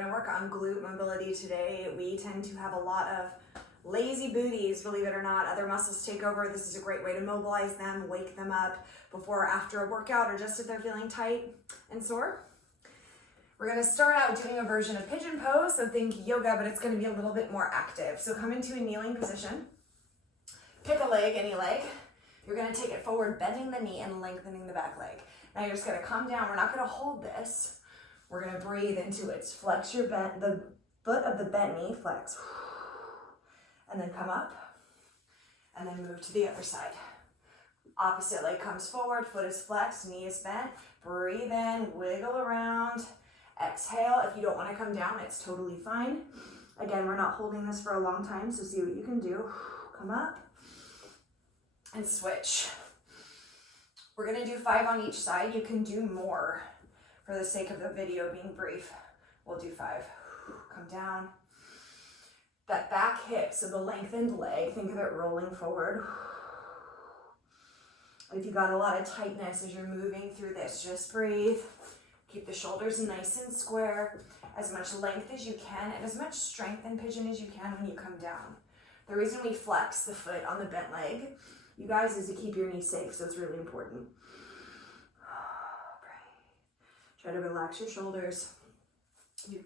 We're gonna work on glute mobility today. We tend to have a lot of lazy booties, believe it or not. Other muscles take over. This is a great way to mobilize them, wake them up before or after a workout, or just if they're feeling tight and sore. We're gonna start out doing a version of pigeon pose, so think yoga, but it's gonna be a little bit more active. So come into a kneeling position. Pick a leg, any leg. You're gonna take it forward, bending the knee and lengthening the back leg. Now you're just gonna come down. We're not gonna hold this. We're gonna breathe into it. Flex your the foot of the bent knee, flex. And then come up, and then move to the other side. Opposite leg comes forward, foot is flexed, knee is bent. Breathe in, wiggle around. Exhale. If you don't wanna come down, it's totally fine. Again, we're not holding this for a long time, so see what you can do. Come up, and switch. We're gonna do 5 on each side. You can do more. For the sake of the video being brief, we'll do 5. Come down. That back hip, so the lengthened leg, think of it rolling forward. If you got a lot of tightness as you're moving through this, just breathe. Keep the shoulders nice and square. As much length as you can and as much strength in pigeon as you can when you come down. The reason we flex the foot on the bent leg, you guys, is to keep your knee safe, so it's really important. Try to relax your shoulders.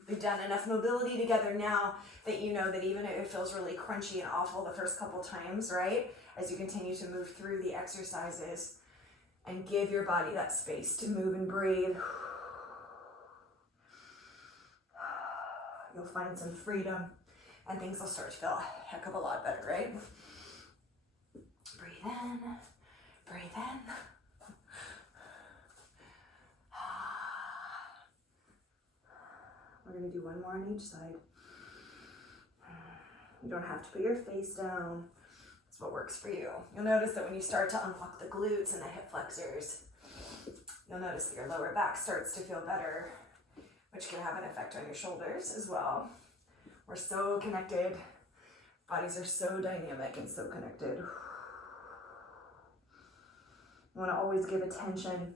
We've done enough mobility together now that you know that even if it feels really crunchy and awful the first couple times, right? As you continue to move through the exercises and give your body that space to move and breathe. You'll find some freedom and things will start to feel a heck of a lot better, right? Breathe in, breathe in. We're going to do 1 more on each side. You don't have to put your face down. It's what works for you. You'll notice that when you start to unlock the glutes and the hip flexors, you'll notice that your lower back starts to feel better, which can have an effect on your shoulders as well. We're so connected. Bodies are so dynamic and so connected. You want to always give attention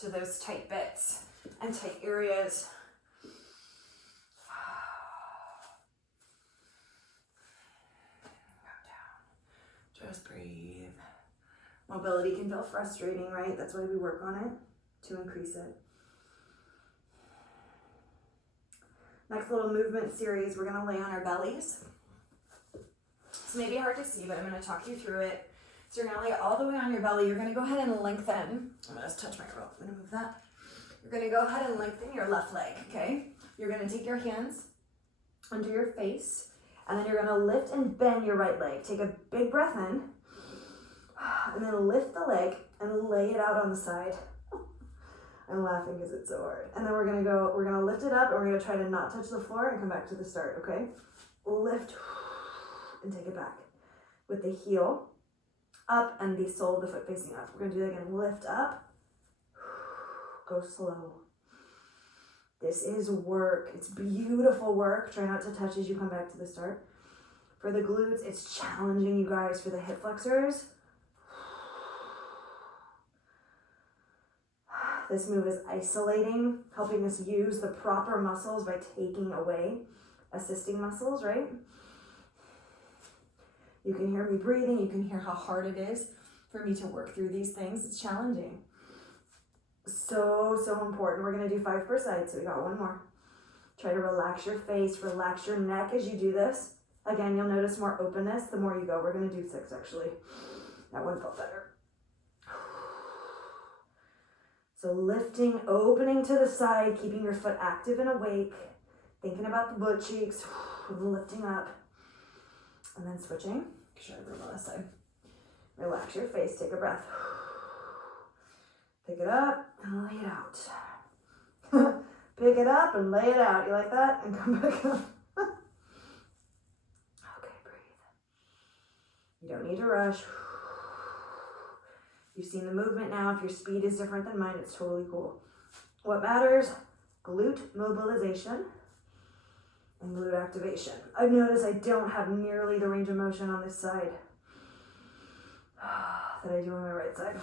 to those tight bits and tight areas. Just breathe. Mobility can feel frustrating, right? That's why we work on it, to increase it. Next little movement series, we're gonna lay on our bellies. This may be hard to see, but I'm gonna talk you through it. So you're gonna lay all the way on your belly. You're gonna go ahead and lengthen. I'm gonna just touch my rope. I'm gonna move that. You're gonna go ahead and lengthen your left leg, okay? You're gonna take your hands under your face, and then you're gonna lift and bend your right leg. Take a big breath in, and then lift the leg and lay it out on the side. I'm laughing because it's so hard. And then we're gonna lift it up, and we're gonna try to not touch the floor and come back to the start, okay? Lift and take it back. With the heel up and the sole of the foot facing up. We're gonna do that again. Lift up, go slow. This is work. It's beautiful work. Try not to touch as you come back to the start. For the glutes, it's challenging, you guys. For the hip flexors, this move is isolating, helping us use the proper muscles by taking away assisting muscles, right? You can hear me breathing. You can hear how hard it is for me to work through these things. It's challenging. So important. We're going to do 5 per side, so we got 1 more. Try to relax your face, relax your neck as you do this. Again, you'll notice more openness the more you go. We're going to do 6 actually. That one felt better. So lifting, opening to the side, keeping your foot active and awake, thinking about the butt cheeks, lifting up, and then switching. Make sure I room on this side. Relax your face, take a breath. Pick it up and lay it out. Pick it up and lay it out. You like that? And come back up. Okay, breathe. You don't need to rush. You've seen the movement now. If your speed is different than mine, it's totally cool. What matters? Glute mobilization and glute activation. I've noticed I don't have nearly the range of motion on this side that I do on my right side.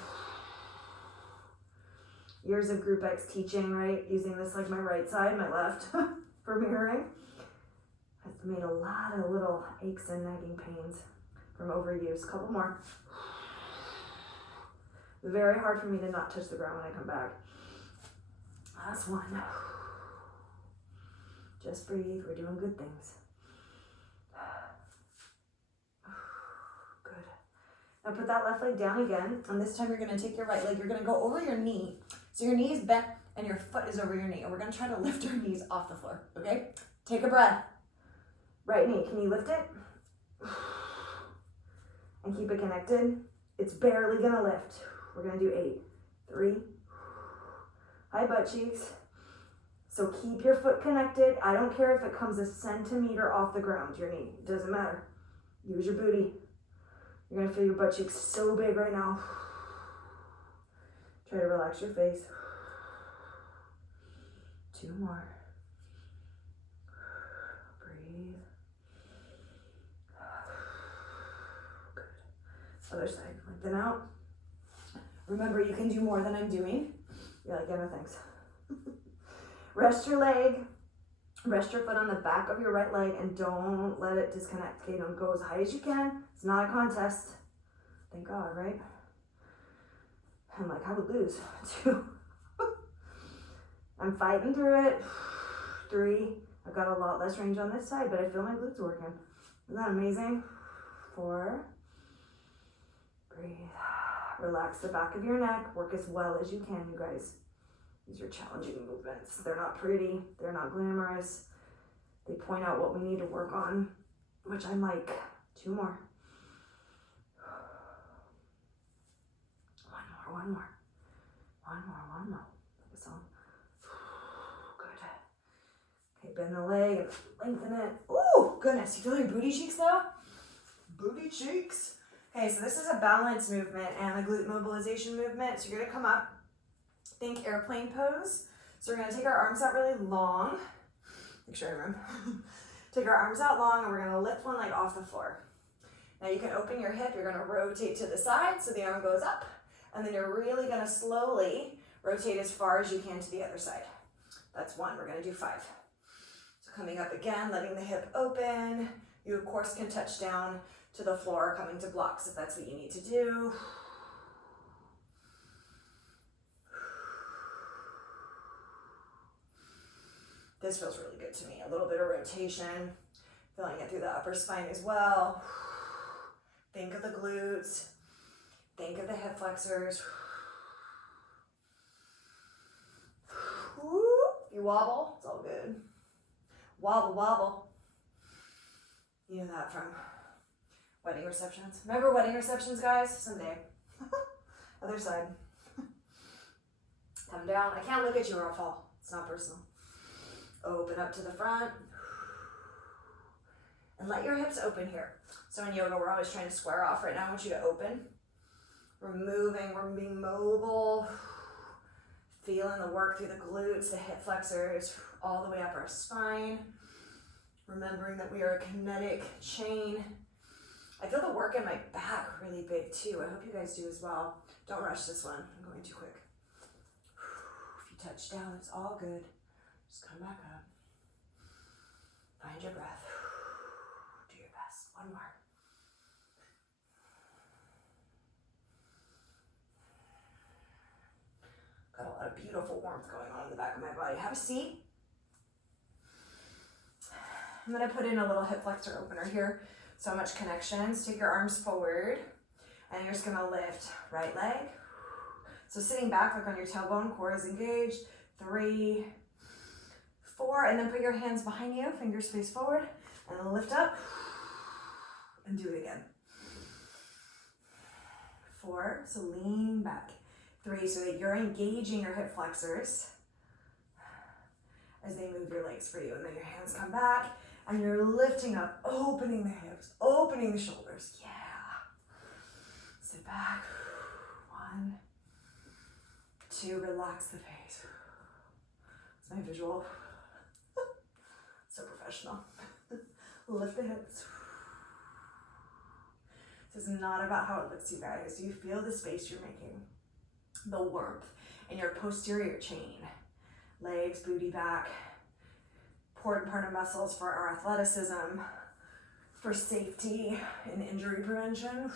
Years of group X teaching, right? Using this like my right side, my left. for mirroring. It's made a lot of little aches and nagging pains from overuse. Couple more. Very hard for me to not touch the ground when I come back. Last one. Just breathe. We're doing good things. Good. Now put that left leg down again. And this time you're going to take your right leg. You're going to go over your knee. So your knee is bent and your foot is over your knee. And we're going to try to lift our knees off the floor. Okay? Take a breath. Right knee. Can you lift it? And keep it connected. It's barely going to lift. We're going to do 8. 3. High butt cheeks. So keep your foot connected. I don't care if it comes a centimeter off the ground, your knee. It doesn't matter. Use your booty. You're going to feel your butt cheeks so big right now. Try to relax your face. 2 more. Breathe. Good. Other side. Lengthen out. Remember, you can do more than I'm doing. You're like, yeah, no thanks. Rest your leg. Rest your foot on the back of your right leg and don't let it disconnect. Okay, don't go as high as you can. It's not a contest. Thank God, right? I'm like, I would lose too. I'm fighting through it. 3. I've got a lot less range on this side, but I feel my glutes working. Isn't that amazing? 4. Breathe. Relax the back of your neck. Work as well as you can, you guys. These are challenging movements. They're not pretty. They're not glamorous. They point out what we need to work on, which I'm like, 2 more. 1 more. 1 more. 1 more. Focus on. Good. Okay, bend the leg and lengthen it. Ooh, goodness. You feel your booty cheeks though? Booty cheeks. Okay, so this is a balance movement and a glute mobilization movement. So you're gonna come up. Think airplane pose. So we're going to take our arms out really long. Make sure I remember. Take our arms out long and we're going to lift one leg off the floor. Now you can open your hip. You're going to rotate to the side so the arm goes up. And then you're really going to slowly rotate as far as you can to the other side. That's 1. We're going to do 5. So coming up again, letting the hip open. You of course can touch down to the floor, coming to blocks if that's what you need to do. This feels really good to me. A little bit of rotation, feeling it through the upper spine as well. Think of the glutes. Think of the hip flexors. You wobble, it's all good. Wobble, wobble. You know that from wedding receptions. Remember wedding receptions, guys? Someday. Other side. Come down. I can't look at you or I'll fall. It's not personal. Open up to the front. And let your hips open here. So in yoga, we're always trying to square off. Right now, I want you to open. We're moving, we're being mobile. Feeling the work through the glutes, the hip flexors, all the way up our spine. Remembering that we are a kinetic chain. I feel the work in my back really big too. I hope you guys do as well. Don't rush this one. I'm going too quick. If you touch down, it's all good. Just come back up. Find your breath. Do your best. 1 more. Got a lot of beautiful warmth going on in the back of my body. Have a seat. I'm going to put in a little hip flexor opener here. So much connections. Take your arms forward. And you're just going to lift right leg. So sitting back, look on your tailbone. Core is engaged. 3, 4, and then put your hands behind you, fingers face forward, and then lift up, and do it again. 4, so lean back. 3, so that you're engaging your hip flexors as they move your legs for you, and then your hands come back, and you're lifting up, opening the hips, opening the shoulders, yeah. Sit back, 1, 2, relax the face. It's my visual. So professional. Lift the hips. This is not about how it looks, you guys. You feel the space you're making, the warmth in your posterior chain. Legs, booty back, important part of muscles for our athleticism, for safety and injury prevention,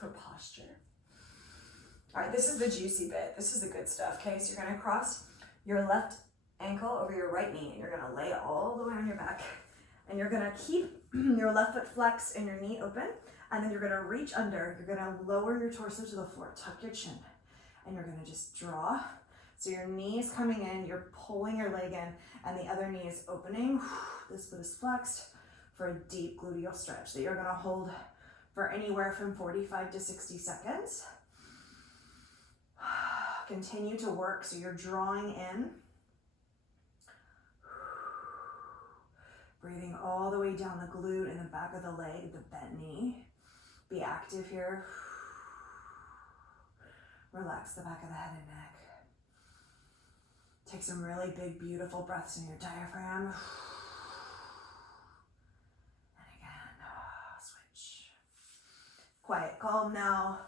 for posture. All right, this is the juicy bit. This is the good stuff, okay? So you're gonna cross your left ankle over your right knee, and you're gonna lay it all the way on your back. And you're gonna keep your left foot flexed and your knee open, and then you're gonna reach under. You're gonna lower your torso to the floor, tuck your chin, and you're gonna just draw. So your knee is coming in, you're pulling your leg in, and the other knee is opening. This foot is flexed for a deep gluteal stretch that you're gonna hold for anywhere from 45 to 60 seconds. Continue to work, so you're drawing in. Breathing all the way down the glute and the back of the leg, the bent knee. Be active here. Relax the back of the head and neck. Take some really big, beautiful breaths in your diaphragm. And again, switch. Quiet, calm now.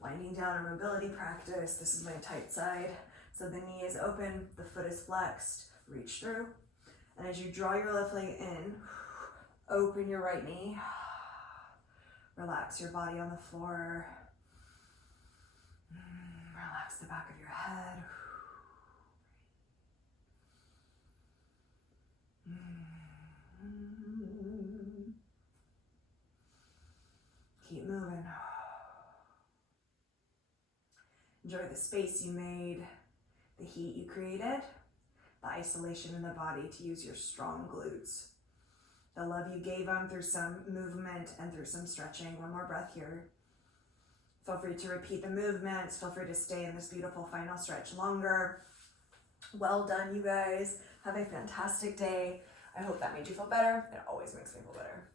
Winding down our mobility practice. This is my tight side. So the knee is open, the foot is flexed. Reach through. And as you draw your left leg in, open your right knee. Relax your body on the floor. Relax the back of your head. Keep moving. Enjoy the space you made, the heat you created, the isolation in the body to use your strong glutes, the love you gave them through some movement and through some stretching. One more breath here. Feel free to repeat the movements. Feel free to stay in this beautiful final stretch longer. Well done, you guys. Have a fantastic day. I hope that made you feel better. It always makes me feel better.